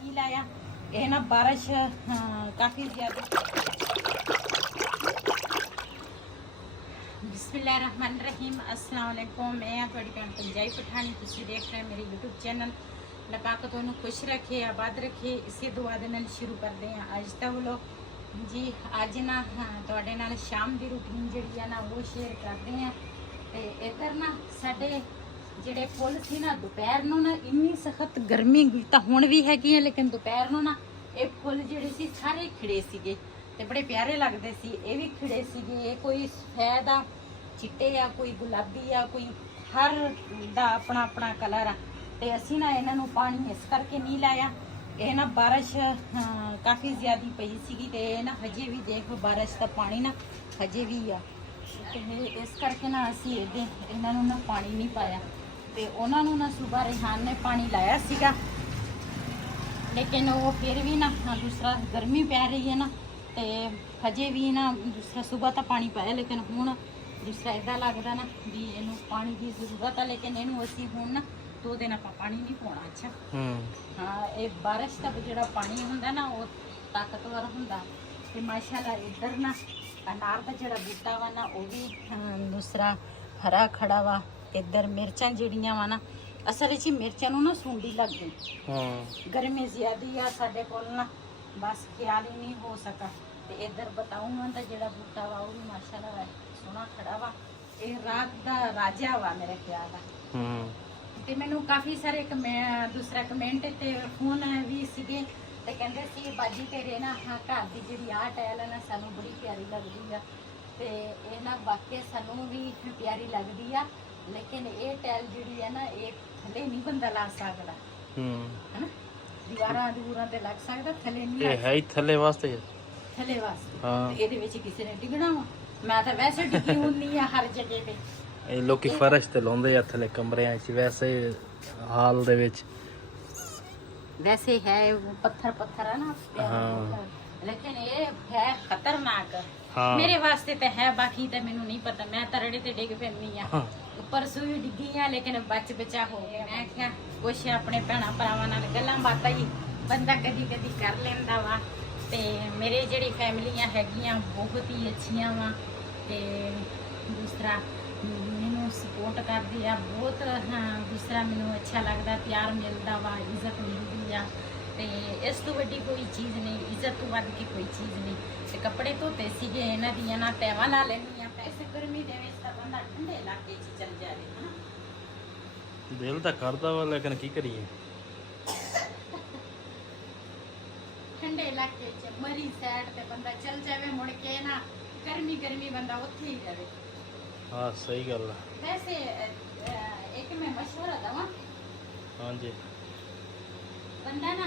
नहीं लाया। ये ना बारिश काफ़ी ज़्यादा। बिस्मिल्लाहिर्रहमानिर्रहीम, अस्सलाम वालेकुम। मैं थोड़ी भैन पंजाबी पठानी, तुसीं देख रहे मेरे यूट्यूब चैनल। अल्लाह पाक तुहानूं खुश रखे, आबाद रखे, इसे दुआ दे नाल शुरू करते हैं अज दा व्लॉग जी। अज ना तुहाडे नाल शाम की रूटीन जिहड़ी है ना वो शेयर करते हैं। ते इधर ना साडे ਜਿਹੜੇ ਫੁੱਲ ਸੀ ਨਾ ਦੁਪਹਿਰ ਨੂੰ ਨਾ ਇੰਨੀ ਸਖਤ ਗਰਮੀ ਤਾਂ ਹੁਣ ਵੀ ਹੈਗੀ ਹੈ, ਲੇਕਿਨ ਦੁਪਹਿਰ ਨੂੰ ਨਾ ਇਹ ਫੁੱਲ ਜਿਹੜੇ ਸੀ ਸਾਰੇ ਖਿੜੇ ਸੀਗੇ ਤੇ ਬੜੇ ਪਿਆਰੇ ਲੱਗਦੇ ਸੀ। ਇਹ ਵੀ ਖਿੜੇ ਸੀਗੇ, ਇਹ ਕੋਈ ਸਫੈਦ ਆ, ਚਿੱਟੇ ਆ, ਕੋਈ ਗੁਲਾਬੀ ਆ, ਕੋਈ ਹਰ ਦਾ ਆਪਣਾ ਆਪਣਾ ਕਲਰ ਆ। ਤੇ ਅਸੀਂ ਨਾ ਇਹਨਾਂ ਨੂੰ ਪਾਣੀ ਇਸ ਕਰਕੇ ਨਹੀਂ ਲਾਇਆ। ਇਹ ਨਾ ਬਾਰਿਸ਼ ਕਾਫੀ ਜ਼ਿਆਦੀ ਪਈ ਸੀਗੀ ਤੇ ਇਹ ਨਾ ਹਜੇ ਵੀ ਦੇਖੋ ਬਾਰਿਸ਼ ਦਾ ਪਾਣੀ ਨਾ ਹਜੇ ਵੀ ਆ, ਤੇ ਇਸ ਕਰਕੇ ਨਾ ਅਸੀਂ ਇਹਨਾਂ ਨੂੰ ਨਾ ਪਾਣੀ ਨਹੀਂ ਪਾਇਆ। ਤੇ ਉਹਨਾਂ ਨੂੰ ਨਾ ਸੁਬਾਹ ਰਿਹਾਨ ਨੇ ਪਾਣੀ ਲਾਇਆ ਸੀਗਾ, ਲੇਕਿਨ ਉਹ ਫਿਰ ਵੀ ਨਾ ਦੂਸਰਾ ਗਰਮੀ ਪੈ ਰਹੀ ਹੈ ਨਾ ਤੇ ਹਜੇ ਵੀ ਨਾ ਦੂਸਰਾ ਸੁਬਾਹ ਤਾਂ ਪਾਣੀ ਪਾਇਆ, ਲੇਕਿਨ ਹੁਣ ਦੂਸਰਾ ਇੱਦਾਂ ਲੱਗਦਾ ਨਾ ਵੀ ਇਹਨੂੰ ਪਾਣੀ ਦੀ ਜ਼ਰੂਰਤ ਆ, ਲੇਕਿਨ ਇਹਨੂੰ ਅਸੀਂ ਹੁਣ ਨਾ 2 ਦਿਨ ਆਪਾਂ ਪਾਣੀ ਨਹੀਂ ਪਾਉਣਾ। ਅੱਛਾ ਹਾਂ, ਇਹ ਬਾਰਿਸ਼ ਦਾ ਜਿਹੜਾ ਪਾਣੀ ਹੁੰਦਾ ਨਾ ਉਹ ਤਾਕਤਵਰ ਹੁੰਦਾ। ਤੇ ਮਾਸ਼ਾਅੱਲਾ ਇੱਧਰ ਨਾ ਅਨਾਰ ਦਾ ਜਿਹੜਾ ਬੂਟਾ ਵਾ ਨਾ ਉਹ ਵੀ ਦੂਸਰਾ ਹਰਾ ਖੜਾ ਵਾ। ਇੱਧਰ ਮਿਰਚਾਂ ਜਿਹੜੀਆਂ ਵਾ ਨਾ ਅਸਲ ਵਿੱਚ ਮਿਰਚਾਂ ਨੂੰ ਨਾ ਸੁੰਡੀ ਲੱਗ ਗਈ। ਗਰਮੀ ਜ਼ਿਆਦੀ ਆ ਸਾਡੇ ਕੋਲ ਨਾ, ਬਸ ਖਿਆਲ ਹੀ ਨਹੀਂ ਹੋ ਸਕਾ। ਤੇ ਇੱਧਰ ਬਤਾਊਂ ਦਾ ਜਿਹੜਾ ਬੂਟਾ ਵਾ ਉਹ ਵੀ ਮਾਸ਼ਾਅੱਲਾ ਸੋਹਣਾ ਖੜਾ ਵਾ। ਇਹ ਰਾਤ ਦਾ ਰਾਜਾ ਵਾ ਮੇਰੇ ਖਿਆਲ ਦਾ। ਤੇ ਮੈਨੂੰ ਕਾਫੀ ਸਾਰੇ ਦੂਸਰਾ ਕਮੈਂਟ ਤੇ ਫੋਨ ਵੀ ਸੀਗੇ ਤੇ ਕਹਿੰਦੇ ਸੀ ਬਾਜੀ ਤੇਰੇ ਨਾ ਘਰ ਦੀ ਜਿਹੜੀ ਆਹ ਟੈਲ ਹੈ ਨਾ ਸਾਨੂੰ ਬੜੀ ਪਿਆਰੀ ਲੱਗਦੀ ਆ। ਤੇ ਇਹ ਨਾ ਵਾਕਿਆ ਸਾਨੂੰ ਵੀ ਪਿਆਰੀ ਲੱਗਦੀ ਆ, ਲੇਕਿਨ ਇਹ ਟੈਲ ਜਿਹੜੀ ਹੈ ਨਾ ਇਹ ਥੱਲੇ ਨਹੀਂ ਬੰਦਾ ਲਾ ਸਕਦਾ। ਹਨਾ ਦੀਵਾਰਾਂ ਤੇ ਲੱਗ ਸਕਦਾ, ਥੱਲੇ ਨਹੀਂ। ਇਹ ਹੈ ਹੀ ਥੱਲੇ ਵਾਸਤੇ, ਥੱਲੇ ਵਾਸਤੇ। ਹਾਂ, ਇਹਦੇ ਵਿੱਚ ਕਿਸੇ ਨੇ ਡਿੱਗਣਾ ਵਾ। ਮੈਂ ਤਾਂ ਵੈਸੇ ਡਿੱਗੀ ਹੁੰਦੀ ਆ ਹਰ ਜਗ੍ਹਾ ਤੇ। ਇਹ ਲੋਕੀ ਫਰਸ਼ ਤੇ ਲਾਉਂਦੇ ਆ ਥੱਲੇ ਕਮਰਿਆਂ 'ਚ, ਵੈਸੇ ਹਾਲ ਦੇ ਵਿੱਚ ਵੈਸੇ ਹੈ ਪੱਥਰ ਹੈ ਨਾ। ਹਾਂ, ਲੇਕਿਨ ਇਹ ਹੈ ਖਤਰਨਾਕ ਮੇਰੇ ਵਾਸਤੇ ਤਾਂ ਹੈ, ਬਾਕੀ ਤਾਂ ਮੈਨੂੰ ਨਹੀਂ ਪਤਾ। ਮੈਂ ਤਰੜੇ ਤੇ ਡਿੱਗ ਪੈਂਦੀ ਆ, ਉੱਪਰ ਸੂਈ ਡਿੱਗੀ ਆ, ਲੇਕਿਨ ਬਚਾ ਹੋ ਗਿਆ। ਮੈਂ ਕਿਹਾ ਕੁਛ ਆਪਣੇ ਭੈਣਾਂ ਭਰਾਵਾਂ ਨਾਲ ਗੱਲਾਂ ਬਾਤਾਂ ਹੀ ਬੰਦਾ ਕਦੀ ਕਦੀ ਕਰ ਲੈਂਦਾ ਵਾ। ਤੇ ਮੇਰੇ ਜਿਹੜੀ ਫੈਮਲੀਆਂ ਹੈਗੀਆਂ ਬਹੁਤ ਹੀ ਅੱਛੀਆਂ ਵਾ ਤੇ ਦੂਸਰਾ ਮੈਨੂੰ ਸਪੋਰਟ ਕਰਦੇ ਆ ਬਹੁਤ। ਦੂਸਰਾ ਮੈਨੂੰ ਅੱਛਾ ਲੱਗਦਾ, ਪਿਆਰ ਮਿਲਦਾ ਵਾ, ਇੱਜ਼ਤ ਮਿਲਦੀ ਆ। ਤੇ ਇਸ ਤੋਂ ਵੱਡੀ ਕੋਈ ਚੀਜ਼ ਨਹੀਂ, ਇੱਜ਼ਤ ਤੋਂ ਵੱਧ ਕੇ ਕੋਈ ਚੀਜ਼ ਨਹੀਂ। ਤੇ ਕੱਪੜੇ ਧੋਤੇ ਸੀਗੇ ਇਹਨਾਂ ਦੀਆਂ ਨਾ ਤੈਵਾਂ ਲਾ ਲੈਂਦੀਆਂ। ਇਸ ਗਰਮੀ ਦੇ ਵਿੱਚ ਤਾਂ ਬੰਦਾ ਠੰਡੇ ਇਲਾਕੇ 'ਚ ਚੱਲ ਜਾਵੇ। ਹਨਾ ਦਿਲ ਤਾਂ ਕਰਦਾ ਵਾ, ਲੇਕਿਨ ਕੀ ਕਰੀਏ। ਠੰਡੇ ਇਲਾਕੇ 'ਚ ਮਰੀ ਸਾਈਡ ਤੇ ਬੰਦਾ ਚੱਲ ਜਾਵੇ, ਮੁੜ ਕੇ ਨਾ ਗਰਮੀ ਬੰਦਾ ਉੱਥੇ ਹੀ ਜਾਵੇ। ਹਾਂ ਸਹੀ ਗੱਲ ਆ। ਵੈਸੇ ਇੱਕ ਮੈਂ ਮਸ਼ਵਰਾ ਦਵਾਂ। ਹਾਂਜੀ, ਬੰਦਾ ਨਾ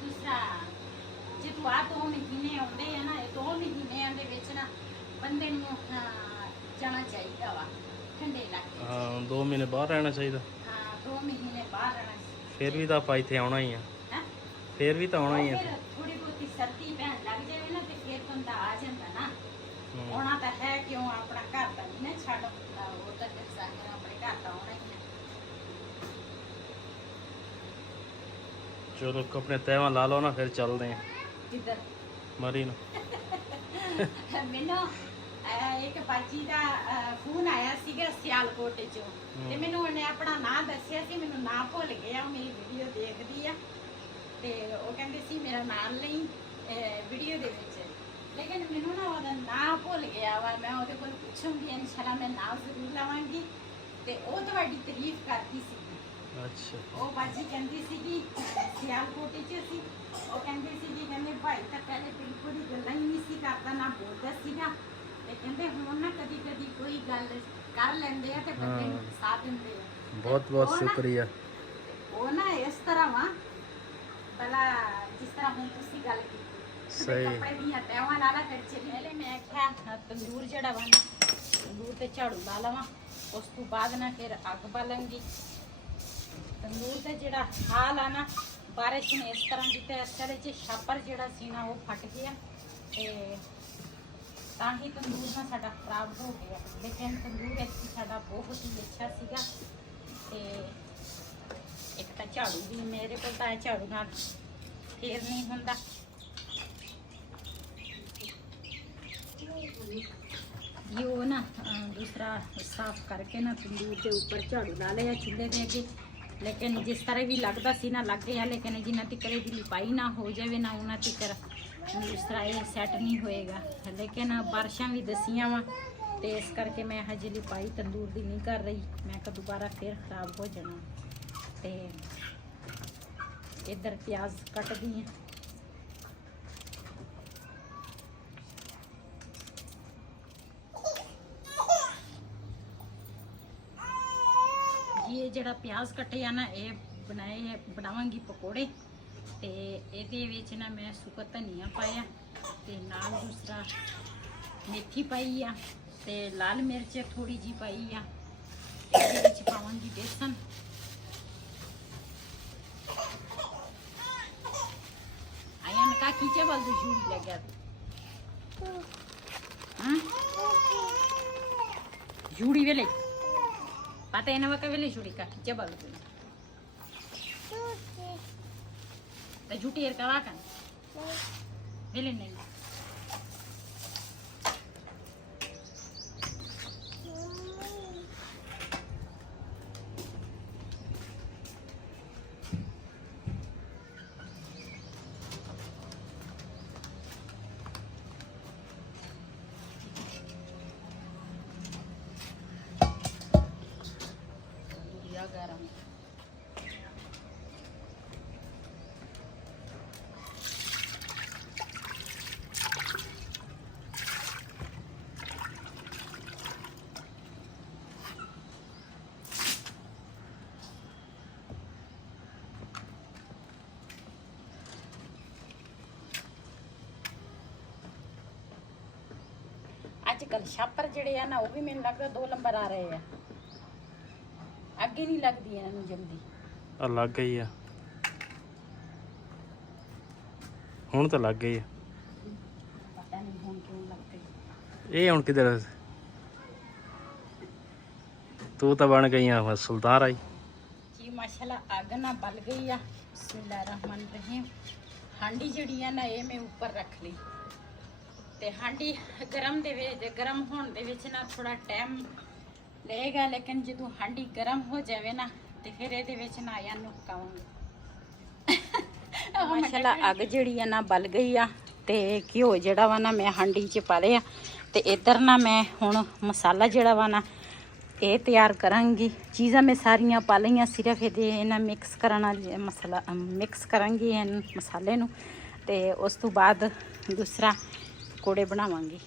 ਦੂਸਰਾ ਜਦੋਂ ਆ 2 ਮਹੀਨੇ ਆਉਂਦੇ ਆ ਨਾ, ਇਹ 2 ਮਹੀਨਿਆਂ ਦੇ ਵਿੱਚ ਨਾ ਬੰਦੇ ਨੂੰ ਜਾਣਾ ਚਾਹੀਦਾ ਵਾ ਠੰਡੇ ਇਲਾਕੇ। ਹਾਂ 2 ਮਹੀਨੇ ਬਾਹਰ ਰਹਿਣਾ ਚਾਹੀਦਾ। ਹਾਂ 2 ਮਹੀਨੇ ਬਾਹਰ ਰਹਿਣਾ। ਫਿਰ ਵੀ ਤਾਂ ਆਪਾਂ ਇੱਥੇ ਆਉਣਾ ਹੀ ਆ। ਫਿਰ ਵੀ ਤਾਂ ਆਉਣਾ ਹੀ ਆ। ਥੋੜੀ ਬਹੁਤੀ ਸਰਦੀ ਪੈਣ ਲੱਗ ਜਾਵੇ ਨਾ ਤੇ ਫਿਰ ਬੰਦਾ ਆ ਜਾਂਦਾ ਨਾ। ਆਉਣਾ ਤਾਂ ਹੈ ਕਿਉਂ, ਆਪਣਾ ਘਰ ਤਾਂ ਨਹੀਂ ਨਾ ਛੱਡ ਉਹ ਤਾਂ ਫਿਰ ਸਾਰੇ ਆਪਣੇ ਘਰ ਤਾਂ ਆਉਣਾ ਹੀ ਹੈ। ਚਲੋ ਆਪਣੇ ਤੈਵਾਂ ਲਾ ਲਓ ਨਾ, ਫਿਰ ਚੱਲਦੇ ਆ ਕਿੱਧਰ ਮਰੀ ਨੂੰ। ਮੈਨੂੰ ਇੱਕ ਬਾਜੀ ਦਾ ਫੋਨ ਆਇਆ ਸੀਗਾ ਸਿਆਲਕੋਟ ਚੋਂ, ਤੇ ਮੈਨੂੰ ਉਹਨੇ ਆਪਣਾ ਨਾਂ ਦੱਸਿਆ ਸੀ, ਮੈਨੂੰ ਨਾਂ ਭੁੱਲ ਗਿਆ। ਉਹ ਮੇਰੀ ਵੀਡੀਓ ਦੇਖਦੀ ਆ ਤੇ ਉਹ ਕਹਿੰਦੇ ਸੀ ਮੇਰਾ ਨਾਮ ਲਈ ਵੀਡੀਓ ਦੇ ਵਿੱਚ, ਲੇਕਿਨ ਮੈਨੂੰ ਨਾ ਉਹਦਾ ਨਾਂ ਭੁੱਲ ਗਿਆ ਵਾ। ਮੈਂ ਉਹਦੇ ਕੋਲ ਪੁੱਛੂੰਗੀ ਇਨਸ਼ਾਅੱਲਾ, ਮੈਂ ਨਾਂ ਜ਼ਰੂਰ ਲਵਾਂਗੀ। ਤੇ ਉਹ ਤੁਹਾਡੀ ਤਾਰੀਫ ਕਰਦੀ ਸੀ। ਅੱਛਾ, ਉਹ ਬਾਜੀ ਕਹਿੰਦੀ ਸੀਗੀ ਸਿਆਲਕੋਟ 'ਚ ਸੀ। ਉਹ ਕਹਿੰਦੇ ਸੀ ਕਹਿੰਦੇ ਭਾਈ ਤਾਂ ਪਹਿਲੇ ਬਿਲਕੁਲ ਹੀ ਗੱਲਾਂ ਹੀ ਨਹੀਂ ਸੀ ਕਰਦਾ, ਨਾ ਬੋਲਦਾ ਸੀਗਾ, ਤੇ ਕਹਿੰਦੇ ਹੁਣ ਨਾ ਕਦੀ ਕੋਈ ਗੱਲ ਕਰ ਲੈਂਦੇ ਆ ਤੇ ਬੰਦੇ ਨੂੰ ਸਾਥ ਦਿੰਦੇ ਆ। ਬਹੁਤ ਸ਼ੁਕਰੀਆ। ਉਹ ਨਾ ਇਸ ਤਰ੍ਹਾਂ ਵਾ ਪਹਿਲਾਂ ਜਿਸ ਤਰ੍ਹਾਂ ਹੁਣ ਤੁਸੀਂ ਗੱਲ ਕੀਤੀ ਸਹੀ, ਕੱਪੜੇ ਦੀਆਂ ਤੈਵਾਂ ਲਾ ਫਿਰ ਚੱਲੇ। ਮੈਂ ਕਿਹਾ ਤੰਦੂਰ ਜਿਹੜਾ ਵਾ ਨਾ, ਤੰਦੂਰ ਤੇ ਝਾੜੂ ਲਾ ਲਵਾਂ, ਉਸ ਤੋਂ ਬਾਅਦ ਨਾ ਫਿਰ ਅੱਗ ਬਾਲਾਂਗੀ। ਤੰਦੂਰ ਦਾ ਜਿਹੜਾ ਹਾਲ ਆ ਨਾ, ਬਾਰਿਸ਼ ਨੇ ਇਸ ਤਰ੍ਹਾਂ ਦੀ ਤੇ ਅਸਲ 'ਚ ਛਾਪਰ ਜਿਹੜਾ ਸੀ ਨਾ ਉਹ ਫਟ ਗਿਆ ਤੇ ਤਾਂ ਹੀ ਤੰਦੂਰ ਨਾ ਸਾਡਾ ਖਰਾਬ ਹੋ ਗਿਆ। ਲੇਕਿਨ ਤੰਦੂਰ ਇੱਥੇ ਸਾਡਾ ਬਹੁਤ ਹੀ ਅੱਛਾ ਸੀਗਾ। ਤੇ ਇੱਕ ਤਾਂ ਝਾੜੂ ਵੀ ਮੇਰੇ ਕੋਲ ਤਾਂ ਝਾੜੂ ਨਾਲ ਫੇਰ ਨਹੀਂ ਹੁੰਦਾ। ये वो ना दूसरा साफ करके ना तंदूर के ऊपर झाड़ू ला लिया चूल्हे के अगे, लेकिन जिस तरह भी लगता सी ना लग गया, लेकिन जिन्ना तिकर दी लिपाई ना हो जाए ना उन्ना तिकर दूसरा ये सैट नहीं होएगा। लेकिन बारिशां भी दसियां वा तो इस करके मैं हजे लिपाई तंदूर की नहीं कर रही, मैं कहा दोबारा फिर खराब हो जाना। तो इधर प्याज कट दी हैं। ये जड़ा प्याज कटे आ ना ये बनावांगी पकौड़े। तो ये ना मैं सुक्का धनिया पाया ते नाल दूसरा मेथी पाई आ ते लाल मिर्च थोड़ी जी पाई आ। ये पावांगी बेसन। आया ने का कीचे वाल दू झूठ लग गया। हां झूड़ी वेले पता है ना वका वेले झूड़ी का कीचे वाल दू तो झूठी एर का वाकन वेले नहीं गरम। अजकल छापर जड़े है ना वो भी मैंने लगता 2 नंबर आ रहे हैं, ਅੱਗੇ ਨਹੀਂ ਲੱਗਦੀ ਇਹਨਾਂ ਨੂੰ ਜਲਦੀ। ਆ ਲੱਗ ਗਈ ਆ ਹੁਣ ਤਾਂ ਲੱਗ ਗਈ ਆ। ਪਤਾ ਨਹੀਂ ਹੁਣ ਕਿਉਂ ਲੱਗ ਗਈ। ਇਹ ਹੁਣ ਕਿਧਰ ਤੂੰ ਤਾਂ ਬਣ ਗਈ ਆ ਸੁਲਤਾਨ ਰਾਈ ਜੀ ਮਾਸ਼ਾਅੱਲਾ। ਅੱਗ ਨਾ ਬਲ ਗਈ ਆ। ਬਿਸਮਿल्लाह रहमान रहीम। ਹਾਂਡੀ ਜਿਹੜੀ ਆ ਨਾ ਇਹ ਮੈਂ ਉੱਪਰ ਰੱਖ ਲਈ ਤੇ ਹਾਂਡੀ ਗਰਮ ਹੋਣ ਦੇ ਵਿੱਚ ਨਾ ਥੋੜਾ ਟਾਈਮ लगेगा, लेकिन जो हांडी गर्म हो जाए ना तो फिर ये ना आया पकावांगे। माशाल्लाह अग जी ना बल गई आ ते घ्यो जड़ा वा ना मैं हांडी च पा लिया। तो इधर ना मैं हुण मसाला जड़ा वा ना ये तैयार करांगी। चीज़ां मैं सारियां पा लईयां, सिर्फ ये ना मिक्स करना मसाला मिक्स करांगी मसाले नूं ते उस तो बाद दूसरा पकौड़े बनावांगी।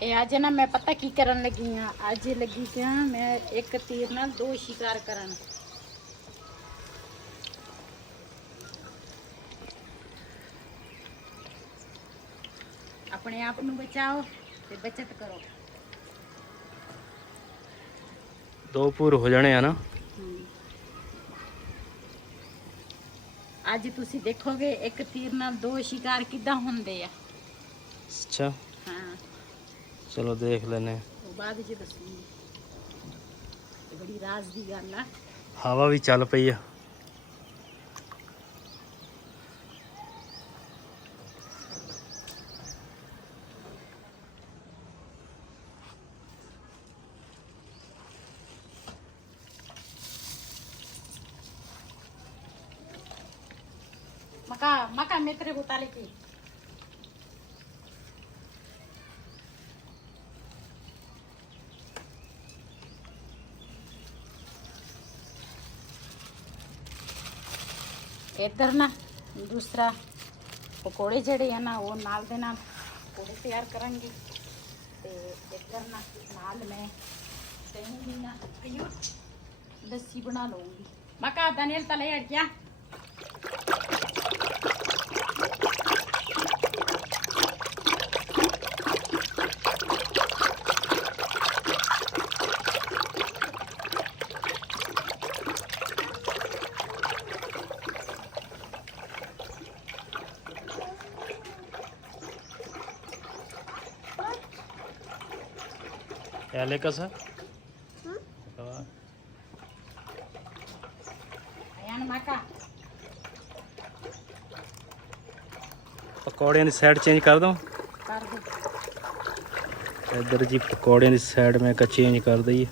ये अज ना मैं पता की करन लगी हाँ, अज लगी हाँ मैं एक तीर नाल 2 शिकार करन। अपने आप नू बचाओ ते बचत करो। 2 पूर हो जाने है ना। अज तुसी देखोगे एक तीर नाल 2 शिकार किद्दां हुंदे आ। अच्छा हाँ चलो देख लेने बाद च दसूंगी। बड़ी राज दी गल आ। हवा भी चल पई आ। मका मैं तेरे को उतारे की इधर ना दूसरा पकौड़े जड़े है ना वो नाल दे नाल पकौड़े तैयार करांगी। ते इधर ना नाल मैं दही ना लस्सी बना लूँगी। मका दानियल तले हट गया। क्या लेकर सर ਹੁਣ ਮਾਕਾ ਪਕੌੜਿਆਂ ਦੀ ਸਾਈਡ ਚੇਂਜ ਕਰ ਦੋ। ਕਰ ਦੇ। ਇੱਧਰ ਜੀ ਪਕੌੜਿਆਂ ਦੀ ਸਾਈਡ ਮੈਂ ਕਾ ਚੇਂਜ ਕਰ ਦਈਏ।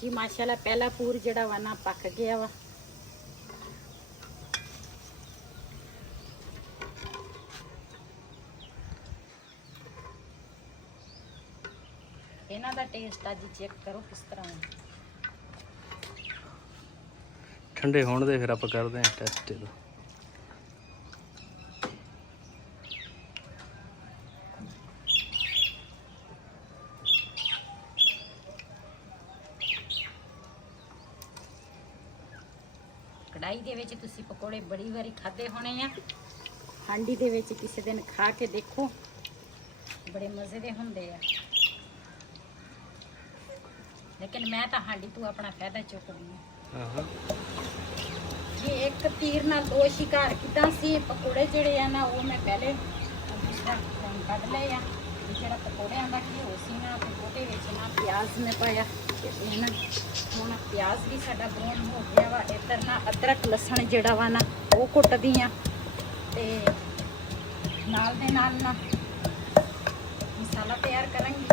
ਜੀ ਮਾਸ਼ਾਅੱਲਾ ਪਹਿਲਾ ਪੂਰ ਜਿਹੜਾ ਵਾ ਨਾ ਪੱਕ ਗਿਆ ਵਾ। ਇਹਨਾਂ ਦਾ ਟੇਸਟ ਅੱਜ ਚੈੱਕ ਕਰੋ ਕਿਸ ਤਰ੍ਹਾਂ ਹੈ। ਠੰਡੇ ਹੋਣ ਦੇ ਫਿਰ ਆਪਾਂ ਕਰਦੇ ਹਾਂ ਟੈਸਟ ਇਹਦਾ। ਕੜਾਈ ਦੇ ਵਿੱਚ ਤੁਸੀਂ ਪਕੌੜੇ ਬੜੀ ਵਾਰੀ ਖਾਦੇ ਹੋਣੇ ਆ। ਹਾਂਡੀ ਦੇ ਵਿੱਚ ਕਿਸੇ ਦਿਨ ਖਾ ਕੇ ਦੇਖੋ, ਬੜੇ ਮਜ਼ੇ ਦੇ ਹੁੰਦੇ ਆ। ਲੇਕਿਨ ਮੈਂ ਤਾਂ ਹਾਂਡੀ ਤੋਂ ਆਪਣਾ ਫਾਇਦਾ ਚੁੱਕਦੀ ਹਾਂ। ਇਹ ਇੱਕ ਤੀਰ ਨਾਲ ਦੋ ਸ਼ਿਕਾਰ ਕਿਦਾਂ ਸੀ। ਪਕੌੜੇ ਜਿਹੜੇ ਆ ਨਾ ਉਹ ਮੈਂ ਪਹਿਲੇ ਦੂਸਰਾ ਕੱਢ ਲਏ ਆ। ਜਿਹੜਾ ਪਕੌੜਿਆਂ ਦਾ ਘਿਓ ਸੀ ਨਾ ਉਹਦੇ ਵਿੱਚ ਨਾ ਪਿਆਜ਼ ਮੈਂ ਪਾਇਆ ਤੇ ਇਹਨਾਂ ਹੁਣ ਪਿਆਜ਼ ਵੀ ਸਾਡਾ ਬਰਾਊਨ ਹੋ ਗਿਆ ਵਾ। ਇੱਧਰ ਨਾ ਅਦਰਕ ਲਸਣ ਜਿਹੜਾ ਵਾ ਨਾ ਉਹ ਕੁੱਟਦੀ ਆ ਤੇ ਨਾਲ ਦੇ ਨਾਲ ਨਾ ਮਸਾਲਾ ਤਿਆਰ ਕਰਾਂਗੀ।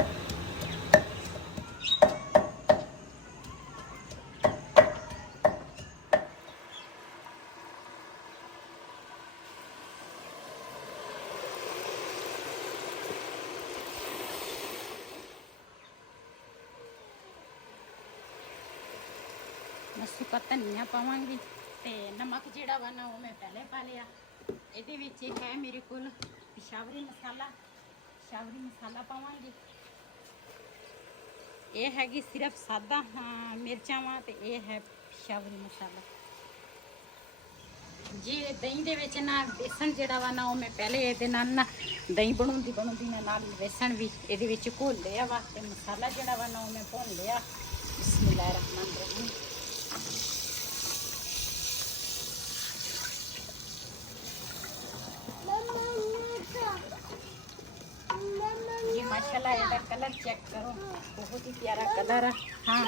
ਸੁੱਕਾ ਧਨੀਆ ਪਾਵਾਂਗੀ ਤੇ ਨਮਕ ਜਿਹੜਾ ਵਾ ਨਾ ਉਹ ਮੈਂ ਪਹਿਲੇ ਪਾ ਲਿਆ। ਇਹਦੇ ਵਿੱਚ ਹੈ ਮੇਰੇ ਕੋਲ ਪਿਸ਼ਾਵਰੀ ਮਸਾਲਾ ਪਾਵਾਂਗੀ। ਇਹ ਹੈਗੀ ਸਿਰਫ ਸਾਦਾ ਮਿਰਚਾਂ ਵਾ ਤੇ ਇਹ ਹੈ ਪਿਸ਼ਾਵਰੀ ਮਸਾਲਾ। ਜੀ ਦਹੀਂ ਦੇ ਵਿੱਚ ਨਾ ਬੇਸਣ ਜਿਹੜਾ ਵਾ ਨਾ ਉਹ ਮੈਂ ਪਹਿਲੇ ਇਹਦੇ ਨਾਲ ਨਾ ਦਹੀਂ ਬਣਾਉਂਦੀ ਨਾਲ ਬੇਸਣ ਵੀ ਇਹਦੇ ਵਿੱਚ ਘੋਲ ਲਿਆ ਵਾ ਤੇ ਮਸਾਲਾ ਜਿਹੜਾ ਵਾ ਨਾ ਉਹ ਮੈਂ ਭੁੰਨ ਲਿਆ। ਬਿਸਮਿਲ੍ਲਾਹਿਰ ਰਹਿਮਾਨ ਰਹੀਮ। ये माशाल्लाह ਇਹਦਾ ਕਲਰ ਚੈੱਕ ਕਰੋ, ਬਹੁਤ ਹੀ ਪਿਆਰਾ ਕਲਰ ਹੈ। ਹਾਂ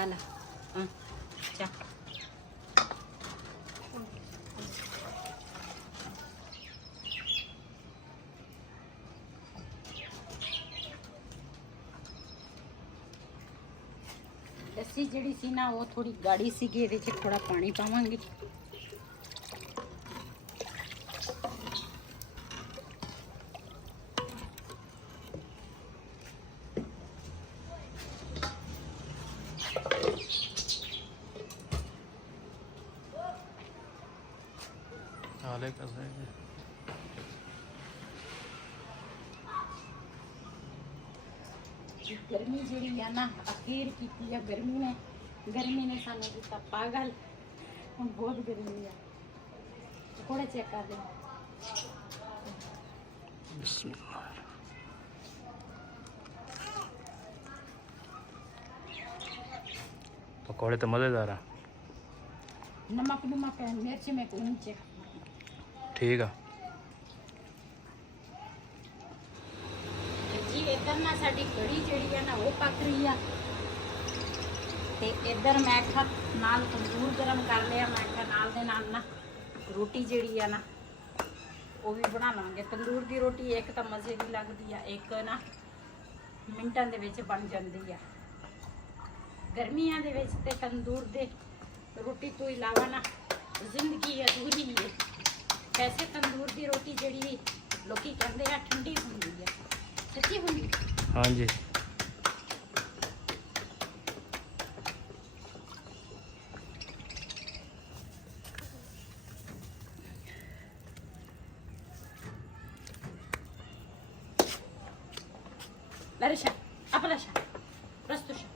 ਆਲਾ ਹਾਂ ਚਾ ਲੱਸੀ ਜਿਹੜੀ ਸੀ ਨਾ ਉਹ ਥੋੜੀ ਗਾੜੀ ਸੀਗੀ। ਇਹਦੇ 'ਚ ਥੋੜਾ ਪਾਣੀ ਪਾਵਾਂਗੇ। आले कर देंगे। गर्मी जी है ना अखीर की है। गर्मी ने सानू किया पागल। हम बहुत गर्मी है। थोड़ा चेक कर दे। पकौड़े तो मज़ेदार है। नमक मिर्च में कोई नहीं चेक। ठीक है जी। इधर ना साडी कड़ी जी है ना वो पक रही है ते इधर मैं खा नाल तंदूर गर्म कर लिया। मैं खा नाल दे नाल ना रोटी जी है ना वो भी बना लांगे। तंदूर की रोटी एक तो मज़े की लगती है, एक ना मिनटां दे विच बन जाती है। गर्मियां दे विच ते तंदूर दे रोटी तो इलावा ना जिंदगी अधूरी है। वैसे तंदूर की रोटी जी लोग कहते हैं ठंडी होंगी है, सच्ची होंगी? हाँ जी। Larissa, Apalasha, Rastusha.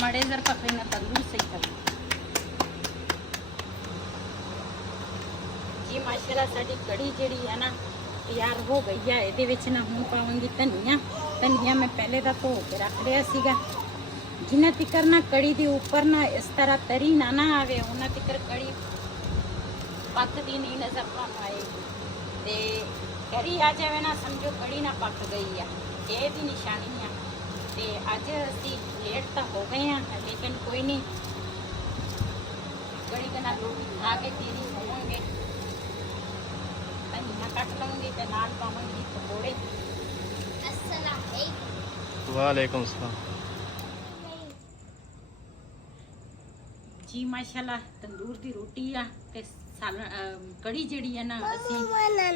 ਮਾੜੇ ਜ਼ਰ ਪੱਕੇ ਨਾ ਤੰਦੂਰ ਸਹੀ ਕਰ ਜੀ। ਮਾਸ਼ਾਅੱਲਾ ਸਾਡੀ ਕੜੀ ਜਿਹੜੀ ਹੈ ਨਾ ਤਿਆਰ ਹੋ ਗਈ ਹੈ। ਇਹਦੇ ਵਿੱਚ ਨਾ ਹੁਣ ਪਾਵਾਂਗੀ ਧਨੀਆ। ਧਨੀਆ ਮੈਂ ਪਹਿਲੇ ਦਾ ਧੋ ਕੇ ਰੱਖ ਲਿਆ ਸੀਗਾ। ਜਿੰਨਾ ਤਿਕਰ ਨਾ ਕੜੀ ਦੇ ਉੱਪਰ ਨਾ ਇਸ ਤਰ੍ਹਾਂ ਤਰੀ ਨਾ ਆਵੇ ਉਹਨਾਂ ਤਿਕਰ ਕੜੀ ਪੱਕਦੀ ਨਹੀਂ ਨਜ਼ਰ ਤੁਹਾਨੂੰ ਆਏਗੀ। ਤੇ ਕੜੀ ਆ ਜਾਵੇ ਨਾ ਸਮਝੋ ਕੜੀ ਨਾ ਪੱਕ ਗਈ ਆ, ਇਹ ਦੀ ਨਿਸ਼ਾਨੀ ਆ। ਤੇ ਅੱਜ ਅਸੀਂ ਲੇਟ ਤਾਂ ਹੋ ਗਏ ਆ, ਲੇਕਿਨ ਕੋਈ ਨਹੀਂ, ਕੜੀ ਦੇ ਨਾਲ ਰੋਟੀ ਖਾ ਕੇ ਤੇਰੀ ਹੋਵਾਂਗੇ। ਧਨੀਆ ਕੱਟ ਲਵਾਂਗੀ ਤੇ ਨਾਲ ਪਾਵਾਂਗੀ ਪਕੌੜੇ। वालेकुम सलाम ਜੀ। ਮਾਸ਼ਾਅੱਲਾ ਤੰਦੂਰ ਦੀ ਰੋਟੀ ਆ ਤੇ ਕੜੀ ਜਿਹੜੀ ਆ ਨਾ ਅਸੀਂ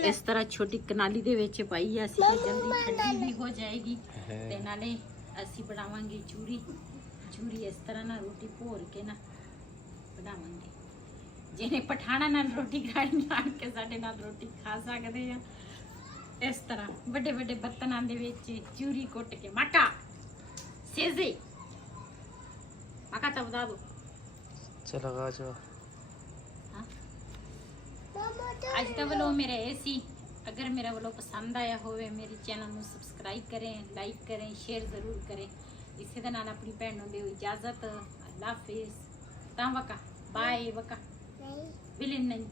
ਇਸ ਤਰ੍ਹਾਂ ਛੋਟੀ ਕਨਾਲੀ ਦੇ ਵਿੱਚ ਪਾਈ ਆ ਅਸੀਂ ਕਿ ਜਲਦੀ ਠੰਡੀ ਵੀ ਹੋ ਜਾਏਗੀ। ਤੇ ਨਾਲੇ ਅਸੀਂ ਬਣਾਵਾਂਗੇ ਚੂਰੀ। ਚੂਰੀ ਇਸ ਤਰ੍ਹਾਂ ਨਾ ਰੋਟੀ ਭੋਰ ਕੇ ਨਾ ਬਣਾਵਾਂਗੇ। ਜਿਹਨੇ ਪਠਾਣਾ ਨਾਲ ਰੋਟੀ ਖਾਣੀ ਆਣ ਕੇ ਸਾਡੇ ਨਾਲ ਰੋਟੀ ਖਾ ਸਕਦੇ ਆ। ਇਸ ਤਰ੍ਹਾਂ ਵੱਡੇ ਵੱਡੇ ਬਰਤਨਾਂ ਦੇ ਵਿੱਚ ਚੂਰੀ ਕੁੱਟ ਕੇ ਮਾਕਾ ਸੇਜ਼ੇ ਮਾਕਾ ਤਾਂ ਬਤਾ ਦੋ। चलो आ जाओ। ਅੱਜ ਦਾ ਵਲੋਗ ਮੇਰਾ ਇਹ ਸੀ। ਅਗਰ ਮੇਰਾ ਵਲੋਗ ਪਸੰਦ ਆਇਆ ਹੋਵੇ ਮੇਰੇ ਚੈਨਲ ਨੂੰ ਸਬਸਕ੍ਰਾਈਬ ਕरें, ਲਾਈਕ करें, ਸ਼ੇਅਰ ਜ਼ਰੂਰ ਕरें। ਇਸੇ ਦੇ ਨਾਲ ਆਪਣੀ ਭੈਣ ਨੂੰ ਦਿਓ ਇਜਾਜ਼ਤ। ਅੱਲਾ ਹਾਫਿਜ਼। ਤਾਂ ਵਕਾ ਬਾਏ ਵਕਾ ਬਿਲਿਨ ਨਹੀਂ।